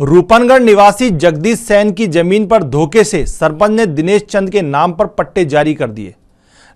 रूपनगढ़ निवासी जगदीश सैन की जमीन पर धोखे से सरपंच ने दिनेश चंद के नाम पर पट्टे जारी कर दिए।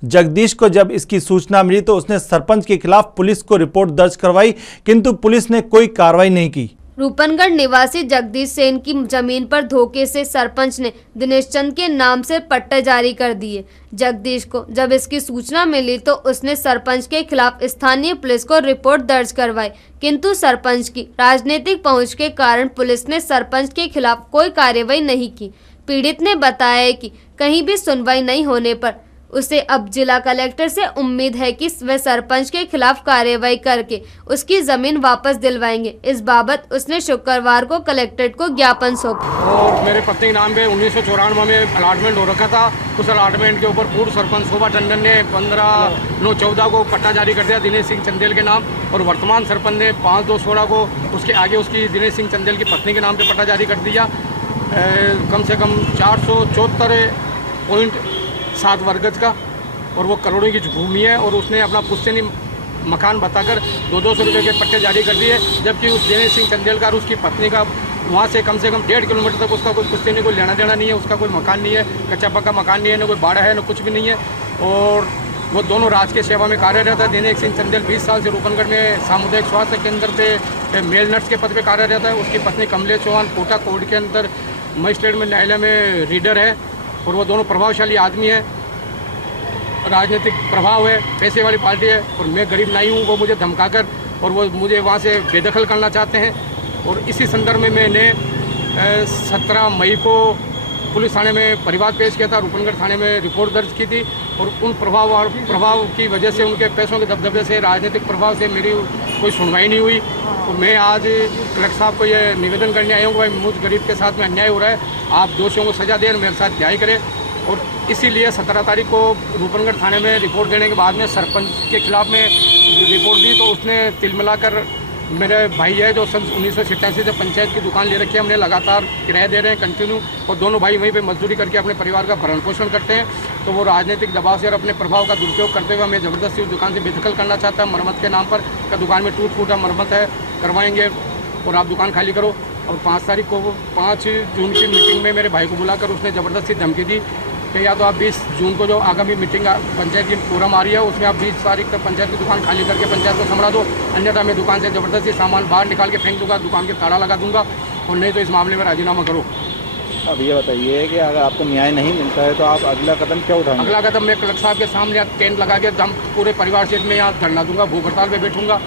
जगदीश को जब इसकी सूचना मिली तो उसने सरपंच के खिलाफ पुलिस को रिपोर्ट दर्ज करवाई, किंतु पुलिस ने कोई कार्रवाई नहीं की। रूपनगढ़ निवासी जगदीश सेन की जमीन पर धोखे से सरपंच ने दिनेश चंद के नाम से पट्टे जारी कर दिए। जगदीश को जब इसकी सूचना मिली तो उसने सरपंच के खिलाफ स्थानीय पुलिस को रिपोर्ट दर्ज करवाई, किंतु सरपंच की राजनीतिक पहुंच के कारण पुलिस ने सरपंच के खिलाफ कोई कार्रवाई नहीं की। पीड़ित ने बताया कि कहीं भी सुनवाई नहीं होने पर उसे अब जिला कलेक्टर से उम्मीद है कि वह सरपंच के खिलाफ कार्रवाई करके उसकी जमीन वापस दिलवाएंगे। इस बाबत उसने शुक्रवार को कलेक्ट्रेट को ज्ञापन सौंपा। और मेरे पत्नी के नाम पे 1994 में अलॉटमेंट हो रखा था। उस अलॉटमेंट के ऊपर पूर्व सरपंच शोभा टंडन ने 15/9/14 को पट्टा जारी कर दिया दिनेश सिंह चंदेल के नाम, और वर्तमान सरपंच ने 5/2/16 को उसके आगे उसकी दिनेश सिंह चंदेल की पत्नी के नाम पे पट्टा जारी कर दिया। कम से कम 474.7 वर्ग गज का, और वो करोड़ों की भूमि है। और उसने अपना पुश्तैनी मकान बताकर 200 रुपये के पट्टे जारी कर दिए, जबकि उस दिनेश सिंह चंदेल का और उसकी पत्नी का वहाँ से कम 1.5 किलोमीटर तक उसका कोई पुश्तैनी कोई लेना देना नहीं है। उसका कोई मकान नहीं है, कच्चा पक्का मकान नहीं है, न कोई बाड़ा है, न कुछ भी नहीं है। और वो दोनों राजकीय सेवा में कार्यरत है। दिनेश सिंह चंदेल 20 साल से रूपनगढ़ में सामुदायिक स्वास्थ्य केंद्र पे मेल नर्स के पद पे कार्यरत है। उसकी पत्नी कमलेश चौहान कोटा कोर्ट के अंदर मजिस्ट्रेट में न्यायालय में रीडर है, और वो दोनों प्रभावशाली आदमी है, राजनीतिक प्रभाव है, पैसे वाली पार्टी है। और मैं गरीब नहीं हूँ, वो मुझे धमकाकर और वो मुझे वहाँ से बेदखल करना चाहते हैं। और इसी संदर्भ में मैंने 17 मई को पुलिस थाने में परिवाद पेश किया था, रूपनगढ़ थाने में रिपोर्ट दर्ज की थी। और उन प्रभाव की वजह से, उनके पैसों के दबदबे से, राजनीतिक प्रभाव से मेरी कोई सुनवाई नहीं हुई। तो मैं आज कलेक्टर साहब को ये निवेदन करने आया हूँ, भाई मुझ गरीब के साथ में अन्याय हो रहा है, आप दोषियों को सजा दें, मेरे साथ न्याय करें। और इसीलिए 17 तारीख को रूपनगढ़ थाने में रिपोर्ट देने के बाद में सरपंच के खिलाफ में रिपोर्ट दी, तो उसने तिल मिलाकर, मेरे भाई है जो सन 1987 से पंचायत की दुकान ले रखी है, हमने लगातार किराया दे रहे हैं कंटिन्यू, और दोनों भाई वहीं पे मजदूरी करके अपने परिवार का भरण पोषण करते हैं। तो वो राजनीतिक दबाव से और अपने प्रभाव का दुरुपयोग करते हुए हमें ज़बरदस्ती उस दुकान से बेदखल करना चाहता है। मरम्मत के नाम पर का दुकान में टूट फूटा मरम्मत है, करवाएंगे और आप दुकान खाली करो। और 5 तारीख को, 5 जून की मीटिंग में मेरे भाई को बुलाकर उसने ज़बरदस्ती धमकी दी कि या तो आप 20 जून को जो आगामी मीटिंग पंचायत की फोरम आ रही है उसमें आप 20 तारीख तक पंचायत की दुकान खाली करके पंचायत को संभाला दो, अन्यथा मैं दुकान से ज़बरदस्ती सामान बाहर निकाल के फेंक दूंगा, दुकान के ताला लगा दूंगा, और नहीं तो इस मामले में राजीनामा करो। अब ये बताइए कि अगर आपको न्याय नहीं मिलता है तो आप अगला कदम क्या उठाएंगे? अगला कदम मैं कलेक्टर साहब के सामने टेंट लगा के पूरे परिवार से मैं यहाँ धरना दूंगा, भूख हड़ताल पर बैठूंगा।